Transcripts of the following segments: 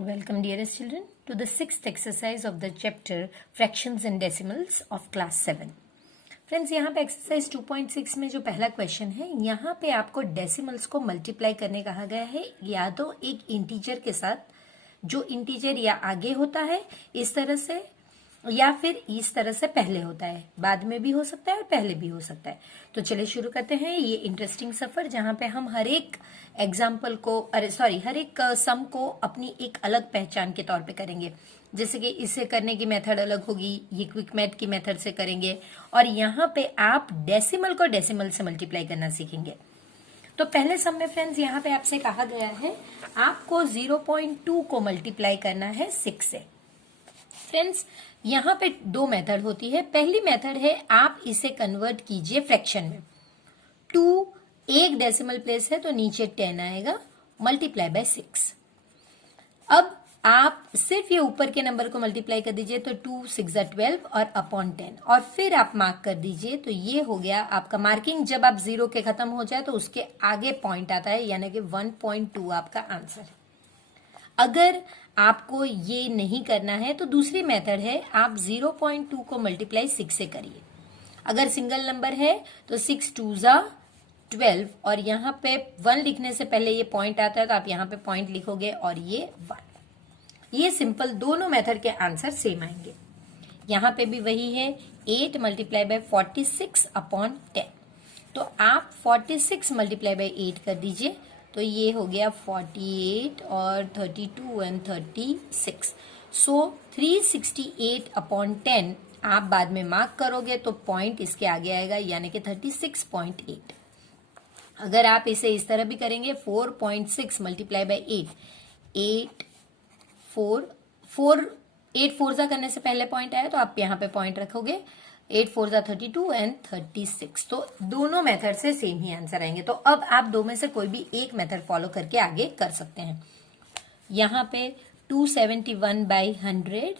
Welcome, dearest children, to the sixth exercise of the chapter Fractions and Decimals of Class 7. Friends, यहाँ पे exercise 2.6 में जो पहला question है, यहाँ पे आपको डेसिमल्स को मल्टीप्लाई करने कहा गया है, या तो एक इंटीजर के साथ, जो इंटीजर या आगे होता है इस तरह से, या फिर इस तरह से पहले होता है। बाद में भी हो सकता है और पहले भी हो सकता है। तो चलिए शुरू करते हैं ये इंटरेस्टिंग सफर, जहां पे हम हर एक एग्जाम्पल को हर एक सम को अपनी एक अलग पहचान के तौर पे करेंगे। जैसे कि इसे करने की मेथड अलग होगी, ये क्विक मैथ की मेथड से करेंगे, और यहाँ पे आप डेसिमल को डेसिमल से मल्टीप्लाई करना सीखेंगे। तो पहले सम में फ्रेंड्स यहाँ पे आपसे कहा गया है आपको 0.2 को मल्टीप्लाई करना है 6 से। फ्रेंड्स, यहाँ पे दो मेथड होती है। पहली मेथड है आप इसे कन्वर्ट कीजिए फ्रैक्शन में। 2 एक डेसिमल प्लेस है तो नीचे 10 आएगा, मल्टीप्लाई बाय 6। अब आप सिर्फ ये ऊपर के नंबर को मल्टीप्लाई कर दीजिए तो 2 6 12 और अपॉन 10, और फिर आप मार्क कर दीजिए तो ये हो गया आपका मार्किंग। जब आप 0 के खत्म हो जाए तो उसके आगे पॉइंट आता है, यानी कि 1.2 आपका आंसर है। अगर आपको ये नहीं करना है तो दूसरी मेथड है, आप 0.2 को मल्टीप्लाई 6 से करिए। अगर सिंगल नंबर है तो 6 2 12, और यहाँ पे 1 लिखने से पहले ये पॉइंट आता है तो आप यहाँ पे पॉइंट लिखोगे और ये 1। ये सिंपल, दोनों मेथड के आंसर सेम आएंगे। यहाँ पे भी वही है, 8 मल्टीप्लाई बाय 46 अपॉन 10। तो आप 46 मल्टीप्लाई बाय 8 कर दीजिए तो ये हो गया 48 और 32 एंड 36। सो 368 अपॉन 10 आप बाद में मार्क करोगे तो पॉइंट इसके आगे आएगा, यानी कि 36.8। अगर आप इसे इस तरह भी करेंगे, 4.6 मल्टीप्लाई बाय 8 8 4 करने से पहले पॉइंट आया तो आप यहाँ पे पॉइंट रखोगे। 8 4 32 एंड 36। तो दोनों मेथड से सेम ही आंसर आएंगे। तो अब आप दो में से कोई भी एक मेथड फॉलो करके आगे कर सकते हैं। यहाँ पे 271 बाई 100,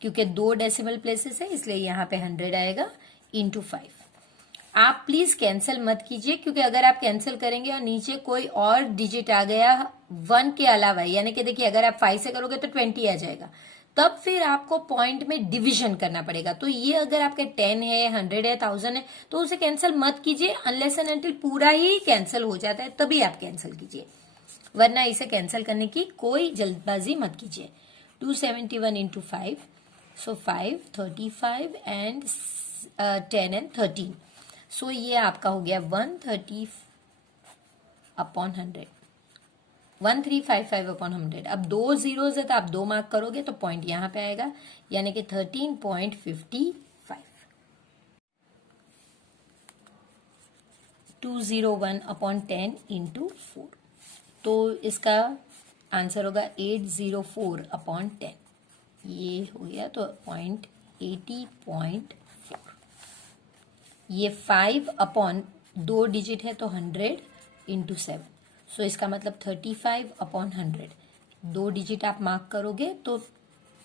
क्योंकि 2 डेसिमल प्लेसेस है इसलिए यहाँ पे 100 आएगा, इंटू 5। आप प्लीज कैंसिल मत कीजिए, क्योंकि अगर आप कैंसिल करेंगे और नीचे कोई और डिजिट आ गया 1 के अलावा, यानी कि देखिए अगर आप 5 से करोगे तो 20 आ जाएगा, तब फिर आपको पॉइंट में डिवीजन करना पड़ेगा। तो ये अगर आपके 10 है, 100 है, 1000 है तो उसे कैंसिल मत कीजिए, अनलेस एंड अनटिल पूरा ही कैंसिल हो जाता है तभी आप कैंसिल कीजिए, वरना इसे कैंसिल करने की कोई जल्दबाजी मत कीजिए। 271 इंटू 5, सो 5 35 एंड 10 एंड 13। सो ये आपका हो गया 130 अपॉन 100, 1355 अपॉन 100। अब 2 जीरोज है तो आप 2 मार्क करोगे तो पॉइंट यहां पे आएगा, यानी कि 13.55। 201 अपॉन 10 इंटू 4, तो इसका आंसर होगा 804 अपॉन 10। ये हो गया तो पॉइंट 80.4। ये 5 अपॉन 2 डिजिट है तो 100 इंटू 7, सो इसका मतलब 35 अपॉन 100। 2 डिजिट आप मार्क करोगे तो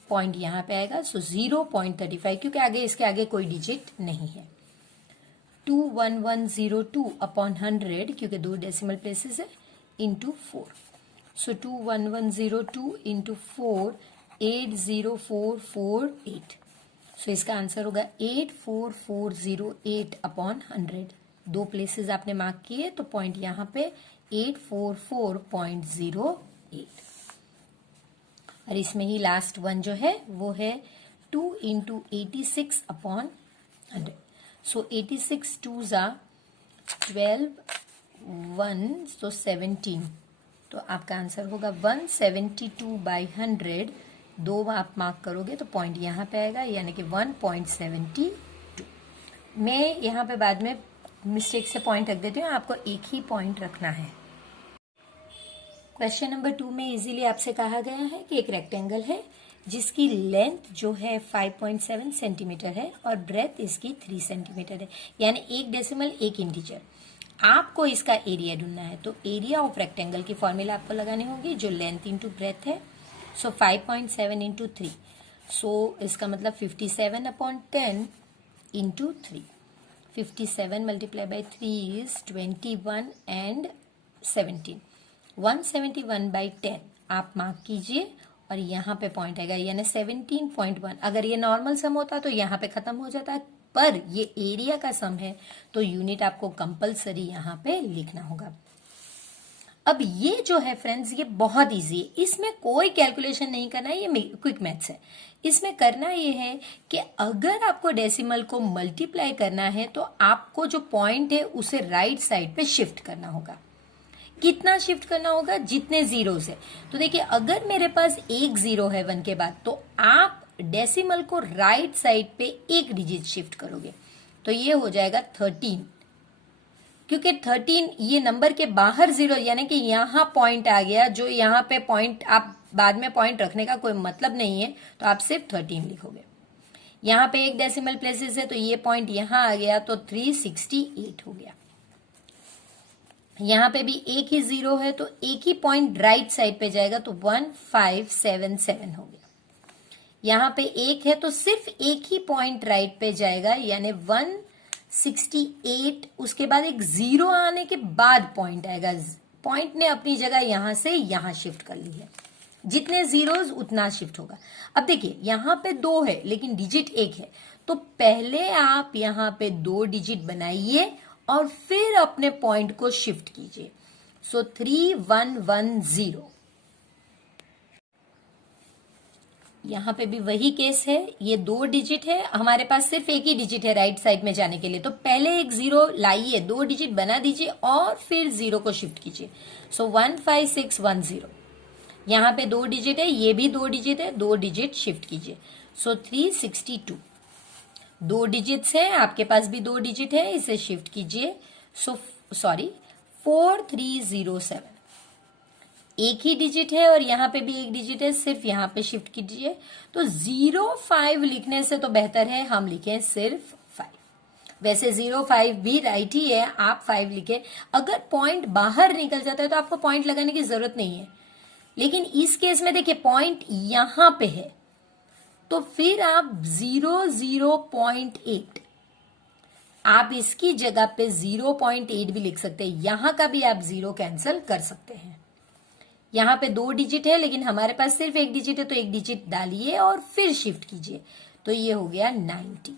पॉइंट यहां पे आएगा, सो 0.35, क्योंकि आगे इसके आगे कोई डिजिट नहीं है। 21102 अपॉन 100, क्योंकि 2 डेसिमल प्लेसेस है, इंटू 4। सो 21102 इंटू 4, 80448। सो इसका आंसर होगा 84408 अपॉन 100। 2 प्लेसेस आपने मार्क किए तो पॉइंट यहां पे 844.08। और इसमें ही लास्ट वन जो है वो है 2 इंटू 86 अपॉन 100। सो 86 2 12 1 तो 17, तो आपका आंसर होगा 172 बाई 100। 2 आप मार्क करोगे तो पॉइंट यहां पे आएगा, यानी कि 1.72। मैं यहां पे बाद में मिस्टेक से पॉइंट रख देती हूँ, आपको एक ही पॉइंट रखना है। क्वेश्चन नंबर 2 में इजीली आपसे कहा गया है कि एक रेक्टेंगल है जिसकी लेंथ जो है 5.7 सेंटीमीटर है और ब्रेथ इसकी 3 सेंटीमीटर है, यानी एक डेसिमल एक इंटीजर। आपको इसका एरिया ढूंढना है। तो एरिया ऑफ रेक्टेंगल की फॉर्मूला आपको लगानी होगी, जो लेंथ इंटू ब्रेथ है। सो 5.7 इंटू 3, सो इसका मतलब 57 upon 10 into 3। 57 multiply by 3 is 21 and 17। 171 by 10 आप मार्क कीजिए और यहाँ पे पॉइंट आएगा, यानी 17.1। अगर ये नॉर्मल सम होता तो यहाँ पे खत्म हो जाता, पर ये एरिया का सम है तो यूनिट आपको कंपलसरी यहाँ पे लिखना होगा। अब ये जो है फ्रेंड्स, ये बहुत इजी है, इसमें कोई कैलकुलेशन नहीं करना है, ये क्विक मैथ्स है। इसमें करना ये है कि अगर आपको डेसिमल को मल्टीप्लाई करना है तो आपको जो पॉइंट है उसे राइट साइड पे शिफ्ट करना होगा। कितना शिफ्ट करना होगा? जितने जीरोस है। तो देखिए, अगर मेरे पास एक जीरो है 1 के बाद, तो आप डेसिमल को राइट साइड पे एक डिजिट शिफ्ट करोगे, तो ये हो जाएगा 13। क्योंकि 13 ये नंबर के बाहर जीरो, यानी कि यहां पॉइंट आ गया, जो यहां पे पॉइंट, आप बाद में पॉइंट रखने का कोई मतलब नहीं है, तो आप सिर्फ 13 लिखोगे। यहां पे एक डेसिमल प्लेसेस है, तो ये पॉइंट यहां आ गया, तो 368 हो गया। यहां पे भी एक ही जीरो है, तो एक ही पॉइंट राइट साइड पे जाएगा, तो 1577 हो गया। यहां पे एक है, तो सिर्फ एक ही पॉइंट राइट पे जाएगा, यानी 168। उसके बाद एक जीरो आने के बाद पॉइंट आएगा, पॉइंट ने अपनी जगह यहां से यहां शिफ्ट कर ली है, जितने जीरोस उतना शिफ्ट होगा। अब देखिए, यहां पे 2 है लेकिन डिजिट 1 है, तो पहले आप यहां पे 2 डिजिट बनाइए और फिर अपने पॉइंट को शिफ्ट कीजिए। सो 3110। यहां पे भी वही केस है, ये 2 डिजिट है, हमारे पास सिर्फ एक ही डिजिट है राइट साइड में जाने के लिए, तो पहले एक जीरो लाइए, 2 डिजिट बना दीजिए और फिर जीरो को शिफ्ट कीजिए। सो 15610। यहां पे 2 डिजिट है, ये भी 2 डिजिट है, 2 डिजिट शिफ्ट कीजिए। सो 362। 2 डिजिट्स है, आपके पास भी 2 डिजिट है, इसे शिफ्ट कीजिए। सो 4307। एक ही डिजिट है और यहां पे भी एक डिजिट है, सिर्फ यहां पे शिफ्ट कीजिए। तो 05 लिखने से तो बेहतर है हम लिखें सिर्फ 5। वैसे 05 भी राइट ही है, आप 5 लिखे। अगर पॉइंट बाहर निकल जाता है तो आपको पॉइंट लगाने की जरूरत नहीं है, लेकिन इस केस में देखिए पॉइंट यहां पे है, तो फिर आप 0.8, आप इसकी जगह पे 0.8 भी लिख सकते हैं, यहां का भी आप जीरो कैंसिल कर सकते हैं। यहां पे 2 डिजिट है लेकिन हमारे पास सिर्फ एक डिजिट है, तो एक डिजिट डालिए और फिर शिफ्ट कीजिए, तो ये हो गया 90।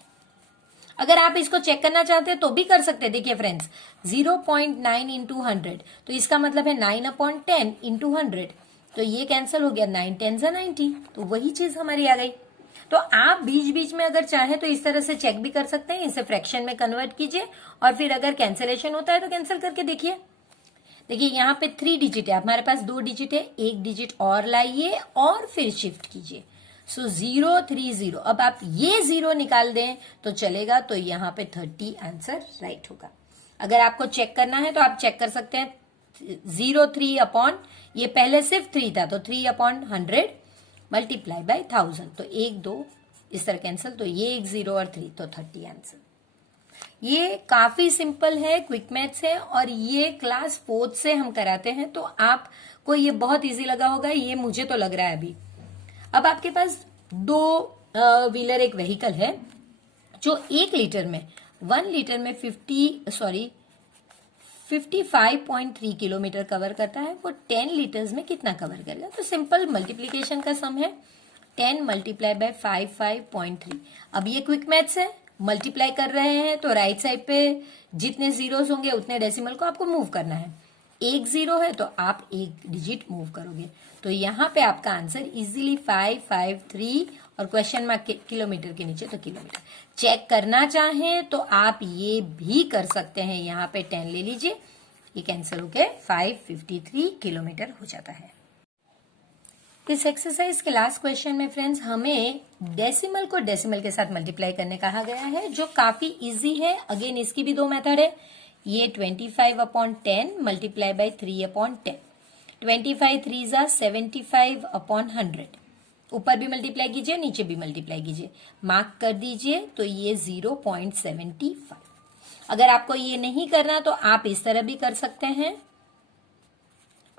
अगर आप इसको चेक करना चाहते हैं तो भी कर सकते हैं। देखिए फ्रेंड्स, 0.9 इंटू 100, तो इसका मतलब है 9/10 इंटू 100, तो ये कैंसिल हो गया, 9 10 90, तो वही चीज हमारी आ गई। तो आप बीच बीच में अगर चाहे तो इस तरह से चेक भी कर सकते हैं, इसे फ्रैक्शन में कन्वर्ट कीजिए और फिर अगर कैंसिलेशन होता है तो कैंसिल करके देखिए। देखिए यहाँ पे 3 डिजिट है, हमारे पास 2 डिजिट है, एक डिजिट और लाइए और फिर शिफ्ट कीजिए। सो 030। अब आप ये 0 निकाल दें तो चलेगा, तो यहाँ पे 30 आंसर राइट होगा। अगर आपको चेक करना है तो आप चेक कर सकते हैं, 03 अपॉन, ये पहले सिर्फ 3 था, तो 3/100 मल्टीप्लाई बाय 1000, तो 1 2 इस तरह कैंसिल, तो ये एक 0 और 3, तो 30 आंसर। ये काफी सिंपल है, क्विक मैथ्स है, और ये क्लास 4th से हम कराते हैं, तो आपको ये बहुत इजी लगा होगा, ये मुझे तो लग रहा है अभी। अब आपके पास 2 व्हीलर एक व्हीकल है जो 1 लीटर में 1 लीटर में 55.3 किलोमीटर कवर करता है, वो 10 लीटर्स में कितना कवर करेगा? तो सिंपल मल्टीप्लीकेशन का सम है, 10 मल्टीप्लाई बाय 55.3। अब ये क्विक मैथ्स है, मल्टीप्लाई कर रहे हैं तो राइट साइड पे जितने जीरोस होंगे उतने डेसिमल को आपको मूव करना है। एक जीरो है तो आप एक डिजिट मूव करोगे, तो यहाँ पे आपका आंसर इजीली 553, और क्वेश्चन मार्क किलोमीटर के नीचे तो किलोमीटर। चेक करना चाहें तो आप ये भी कर सकते हैं, यहाँ पे 10 ले लीजिए, ये कैंसिल होके 553 किलोमीटर हो जाता है। इस एक्सरसाइज के लास्ट क्वेश्चन में फ्रेंड्स हमें डेसिमल को डेसिमल के साथ मल्टीप्लाई करने कहा गया है, जो काफी इजी है। अगेन इसकी भी 2 मेथड है। ये 25/10 मल्टीप्लाई बाय 3/10, 25 3 जा 75/100, ऊपर भी मल्टीप्लाई कीजिए नीचे भी मल्टीप्लाई कीजिए, मार्क कर दीजिए, तो ये 0.75। अगर आपको ये नहीं करना तो आप इस तरह भी कर सकते हैं,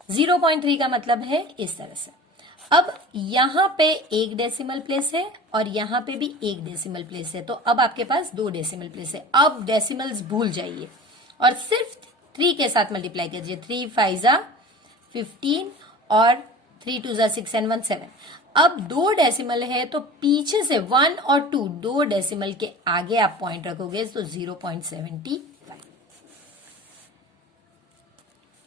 0.3 का मतलब है इस तरह से। अब यहां पे एक डेसिमल प्लेस है और यहां पे भी एक डेसिमल प्लेस है, तो अब आपके पास 2 डेसिमल प्लेस है। अब डेसिमल्स भूल जाइए और सिर्फ 3 के साथ मल्टीप्लाई कीजिए, 3 5 जा 15 और 3 2 जा 6 and 1 7। अब 2 डेसिमल है तो पीछे से 1 और 2 2 डेसिमल के आगे आप पॉइंट रखोगे तो 0.75।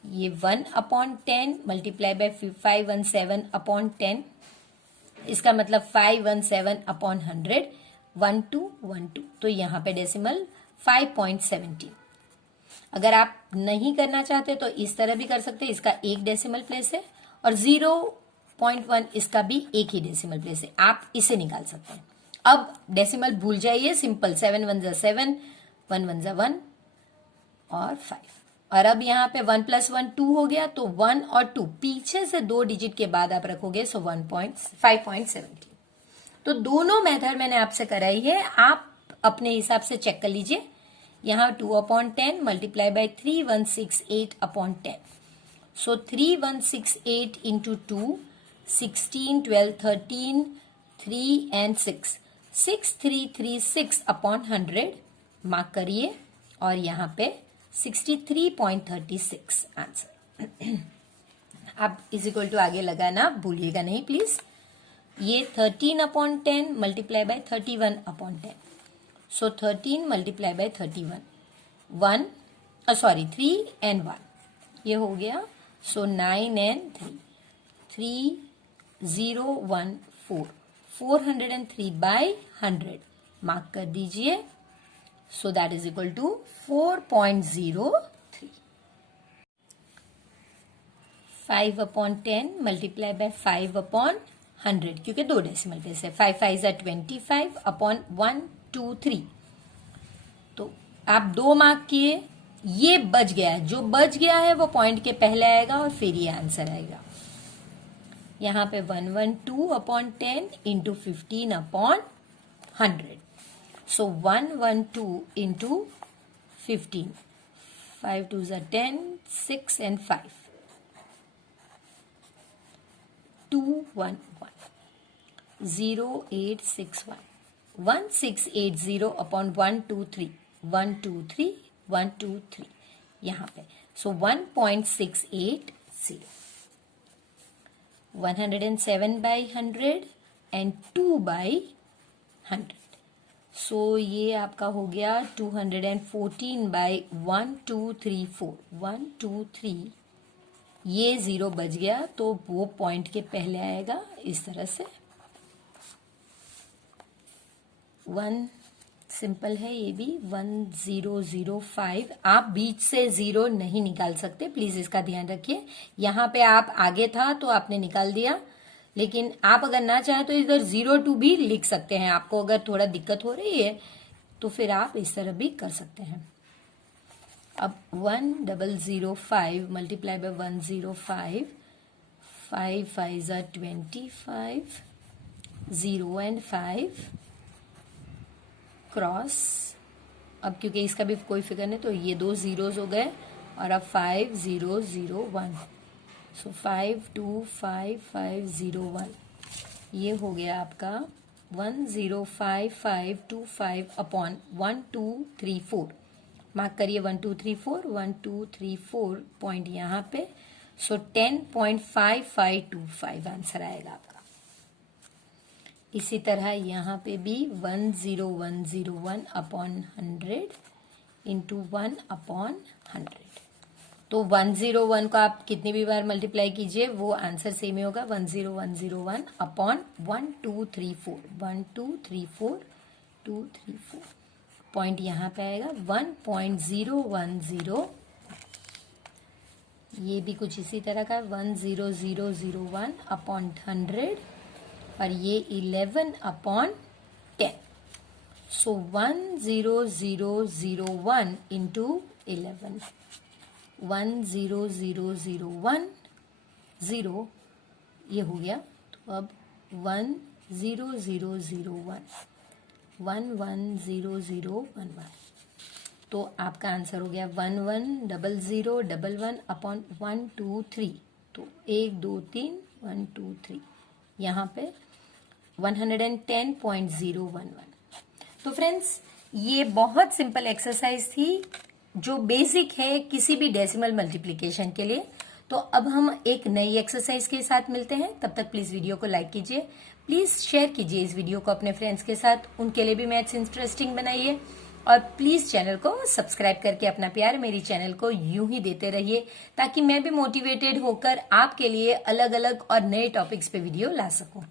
ये 1/10 मल्टीप्लाई बाय 517/10, इसका मतलब 517/100, 1212। तो यहाँ पे डेसिमल 5.17। अगर आप नहीं करना चाहते तो इस तरह भी कर सकते हैं, इसका एक डेसिमल प्लेस है और 0.1 इसका भी एक ही डेसिमल प्लेस है, आप इसे निकाल सकते हैं। अब डेसिमल भूल जाइए, सिंपल 7 1 जा 7, 1 1 जा 1 और 5। और अब यहाँ पे 1 + 1 2 हो गया, तो 1 और 2 पीछे से 2 डिजिट के बाद आप रखोगे, सो 5.17। तो दोनों मेथड मैंने आपसे कराई है, आप अपने हिसाब से चेक कर लीजिए। यहाँ 2/10 multiply by 3168/10, so 3168 into 2, 16 12 13 3 and 6, 6336/100 mark करिए और यहाँ पे 63.36 आंसर। आप इज इक्वल टू आगे लगाना भूलिएगा नहीं प्लीज। ये 13/10 multiply by 31/10, so 13 multiply by 31, 3 and 1 ये हो गया, सो 9 and 3, 3014, 403/100 मार्क कर दीजिए, so that is equal to 4.03। 5/10 multiply by 5/100, क्योंकि 2 डेसिमल प्लेस है, 5 5 जा 25/123। तो आप 2 मार्क किए, ये बच गया है, जो बच गया है वो पॉइंट के पहले आएगा और फिर ये आंसर आएगा। यहाँ पे 112/10 इंटू 15/100, सो 112 इंटू 15, 5 2 जा 10, 6 and 5, 211, 0861, 1680/123, 123 123 यहाँ पे, सो 1.680, 107/100 and 2/100, सो ये आपका हो गया 214/1234, 123, ये 0 बच गया तो वो पॉइंट के पहले आएगा इस तरह से। 1 सिंपल है, ये भी 1005। आप बीच से 0 नहीं निकाल सकते, प्लीज इसका ध्यान रखिए। यहाँ पे आप आगे था तो आपने निकाल दिया, लेकिन आप अगर ना चाहे तो इधर 02 भी लिख सकते हैं। आपको अगर थोड़ा दिक्कत हो रही है तो फिर आप इस तरह भी कर सकते हैं। अब 1005 मल्टीप्लाई बाय 105, 5 5 जा 25, 0 and 5 क्रॉस। अब क्योंकि इसका भी कोई फिगर नहीं तो ये 2 zeros हो गए और अब 5001, सो 525501, ये हो गया आपका 105525/1234। मार्क करिए 1234, 1234 पॉइंट यहाँ पे, सो 10.5525 आंसर आएगा आपका। इसी तरह यहाँ पे भी 10101/100 इंटू 1/100, तो 101 को आप कितनी भी बार मल्टीप्लाई कीजिए वो आंसर सेम ही होगा। 10101/1234, 1234 234 पॉइंट यहाँ पे आएगा 1.010। ये भी कुछ इसी तरह का 10001/100 और ये 11/10, सो 10001 इंटू 11, 10001 0 ये हो गया। तो अब 10001 110011, तो आपका आंसर हो गया 110011/123। तो 1 2 3 1 2 3 यहाँ पे 110.011। तो फ्रेंड्स ये बहुत सिंपल एक्सरसाइज थी जो बेसिक है किसी भी डेसिमल मल्टीप्लिकेशन के लिए। तो अब हम एक नई एक्सरसाइज के साथ मिलते हैं, तब तक प्लीज वीडियो को लाइक कीजिए, प्लीज शेयर कीजिए इस वीडियो को अपने फ्रेंड्स के साथ, उनके लिए भी मैथ्स इंटरेस्टिंग बनाइए, और प्लीज चैनल को सब्सक्राइब करके अपना प्यार मेरी चैनल को यूं ही देते रहिए, ताकि मैं भी मोटिवेटेड होकर आपके लिए अलग अलग और नए टॉपिक्स पे वीडियो ला सकूं।